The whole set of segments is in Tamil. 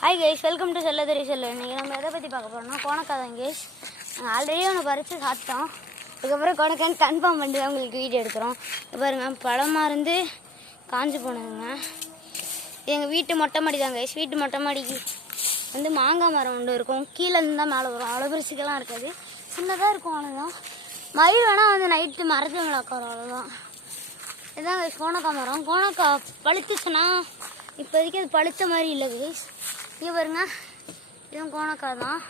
Hi guys, welcome to Chelladurai Chella. இன்றைக்கி நம்ம எதை பற்றி பார்க்க போகிறோம்னா கோணக்காய் தான் கைஸ். நாங்கள் ஆல்ரெடி ஒன்று பறித்து சாப்பிட்டோம். அதுக்கப்புறம் கோணக்காய் கன்ஃபார்ம் பண்ணிட்டு தான் உங்களுக்கு வீடியோ எடுக்கிறோம். பாருங்க, பழமாக இருந்து காஞ்சி போனதுங்க. எங்கள் வீட்டு மொட்டை மாடி தான் கைஸ். வீட்டு மொட்டை மாடிக்கு வந்து மாங்காய் மரம் ஒன்று இருக்கும். கீழே இருந்து தான் மேலே வரும். அவ்வளோ பெருசுக்கெல்லாம் இருக்காது, சின்னதாக இருக்கும். அவ்வளோதான். மயில் வேணால் வந்து நைட்டு மரத்து மேலே உட்காரும், அவ்வளோதான். இதுதான் கைஸ் கோணக்காய் மரம். கோணக்காய் பழுத்துச்சுன்னா இப்போதைக்கு அது பழுத்த மாதிரி இல்லை கைஸ். இங்கே பாருங்க, இதுவும் கோணக்காய் தான்.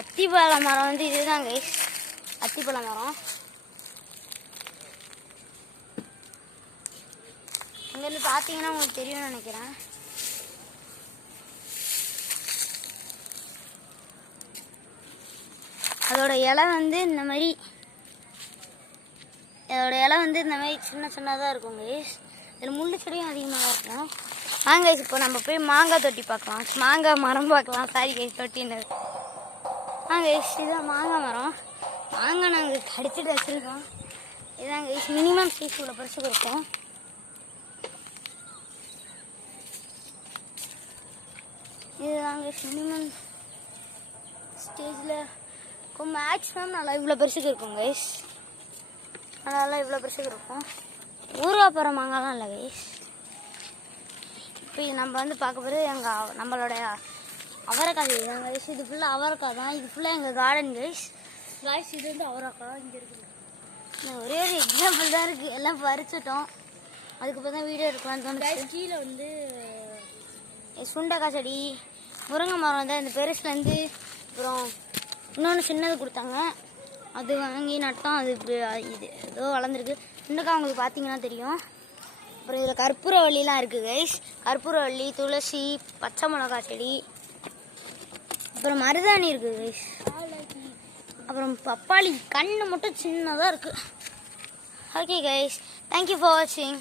அத்திப்பழ மரம் வந்து இதுதான் கைஸ், அத்திப்பழ மரம். இங்கேருந்து பார்த்தீங்கன்னா உங்களுக்கு தெரியும்னு நினைக்கிறேன். அதோட இலை வந்து இந்த மாதிரி சின்ன சின்னதாக இருக்கும் கைஸ். இதில் முள்ளு செடியும் அதிகமாக இருக்கும். வாங்க கைஸ், இப்போ நம்ம போய் மாங்காய் தொட்டி பார்க்கலாம். மாங்காய் மரம் பார்க்கலாம். சாரி கைஸ், தொட்டின்னு. வாங்க கைஸ், இதுதான் மாங்காய் மரம். மாங்காய் நாங்கள் கடிச்சிட்டு வச்சுருக்கோம். இதுதான் கைஸ், மினிமம் சைஸ் உள்ள பரிசுக்கு இருக்கும். இதுதான் கைஸ் மினிமம் ஸ்டேஜில் மேக்ஸிமம் நல்லா இவ்வளோ பெருசுக்கு இருக்கும் கைஸ். நல்லா இவ்வளோ பெருசுக்கு இருக்கும். ஊறுகாய் போகிற மாங்காய்லாம் இல்லை கைஸ். இப்போ நம்ம வந்து பார்க்க போகிறது நம்மளோட அவரைக்காய் இதுதான் கைஸ். இது ஃபுல்லாக அவரைக்காய் தான். இது ஃபுல்லாக எங்கள் கார்டன் கைஸ். இது வந்து அவரைக்காய் இங்கே இருக்குது. ஒரே ஒரு எக்ஸாம்பிள் தான் இருக்குது. எல்லாம் பறிச்சிட்டோம். அதுக்கப்புறம் தான் வீடியோ எடுக்கலான்னு தோணுச்சு. கீழே வந்து சுண்டைக்காய் செடி, முருங்கை மரம் தான் இந்த பெருசுலேருந்து. அப்புறம் இன்னொன்று சின்னது கொடுத்தாங்க, அது வாங்கி நட்டோம். அது இது ஏதோ வளர்ந்துருக்கு. சுண்டைக்காய் உங்களுக்கு பார்த்தீங்கன்னா தெரியும். அப்புறம் இதில் கற்பூரவள்ளிலாம் இருக்குது கைஸ். கற்பூரவள்ளி, துளசி, பச்சை மிளகாய் செடி, அப்புறம் மருதாணி இருக்குது கைஸ். அப்புறம் பப்பாளி கண்ணு மட்டும் சின்னதாக இருக்குது. ஓகே கைஸ், தேங்க்யூ ஃபார் வாட்சிங்.